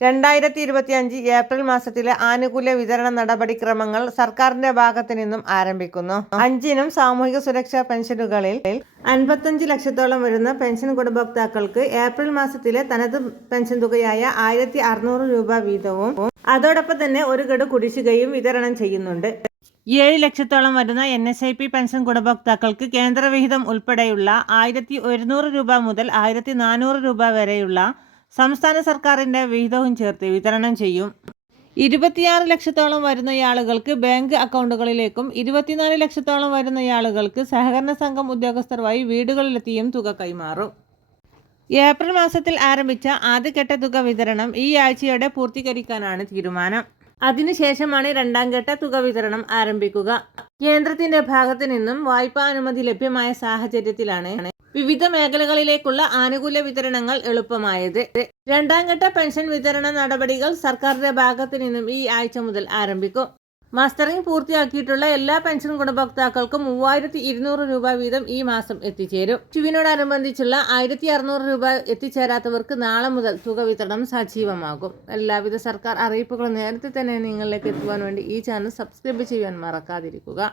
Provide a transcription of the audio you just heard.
2025 April മാസത്തിലെ ആനുകൂല്യ വിതരണ നടപടിക്രമങ്ങൾ സർക്കാരിന്റെ ഭാഗത്തു നിന്നും ആരംഭിക്കുന്നു. 5 സാമൂഹിക സുരക്ഷാ പെൻഷനുകളിൽ 55 ലക്ഷത്തോളം വരുന്ന പെൻഷൻ ഗുണഭോക്താക്കൾക്ക് ഏപ്രിൽ മാസത്തിലെ തനത് പെൻഷൻ തുകയായ 1600 രൂപ വീതവും അതോടൊപ്പം തന്നെ ഒരു ഗഡു കുടിശ്ശികയും വിതരണം ചെയ്യുന്നുണ്ട്. 7 ലക്ഷത്തോളം വരുന്ന NSIP പെൻഷൻ ഗുണഭോക്താക്കൾക്ക് കേന്ദ്രവിഹിതം ഉൾപ്പെടെയുള്ള 1100 രൂപ മുതൽ 1400 രൂപ വരെയുള്ള സംസ്ഥാന സർക്കാരിന്റെ വിഹിതവും ചേർത്ത് വിതരണം ചെയ്യും. 26 ലക്ഷത്തോളം വരുന്നയാളുകൾക്ക് ബാങ്ക് അക്കൗണ്ടുകളിലേക്കും 24 ലക്ഷത്തോളം വരുന്നയാളുകൾക്ക് സഹകരണ സംഘം ഉദ്യോഗസ്ഥർ വഴി വീടുകളിലെത്തിയും തുക കൈമാറും. ഏപ്രിൽ മാസത്തിൽ ആരംഭിച്ച ആദ്യഘട്ട തുക വിതരണം ഈ ആഴ്ചയോടെ പൂർത്തീകരിക്കാനാണ് തീരുമാനം. അതിനുശേഷമാണ് രണ്ടാം ഘട്ട തുക വിതരണം ആരംഭിക്കുക. കേന്ദ്രത്തിന്റെ ഭാഗത്തു നിന്നും വായ്പാ അനുമതി ലഭ്യമായ സാഹചര്യത്തിലാണ് വിവിധ മേഖലകളിലേക്കുള്ള ആനുകൂല്യ വിതരണങ്ങൾ എളുപ്പമായത്. രണ്ടാം ഘട്ട പെൻഷൻ വിതരണ നടപടികൾ സർക്കാരിന്റെ ഭാഗത്തു നിന്നും ഈ ആഴ്ച മുതൽ ആരംഭിക്കും. മാസ്റ്ററിംഗ് പൂർത്തിയാക്കിയിട്ടുള്ള എല്ലാ പെൻഷൻ ഗുണഭോക്താക്കൾക്കും 3200 രൂപ വീതം ഈ മാസം എത്തിച്ചേരും. വിഷുവിനോടനുബന്ധിച്ചുള്ള 1600 രൂപ എത്തിച്ചേരാത്തവർക്ക് നാളെ മുതൽ തുക വിതരണം സജീവമാകും. എല്ലാവിധ സർക്കാർ അറിയിപ്പുകളും നേരത്തെ തന്നെ നിങ്ങളിലേക്ക് എത്തുവാൻ വേണ്ടി ഈ ചാനൽ സബ്സ്ക്രൈബ് ചെയ്യാൻ മറക്കാതിരിക്കുക.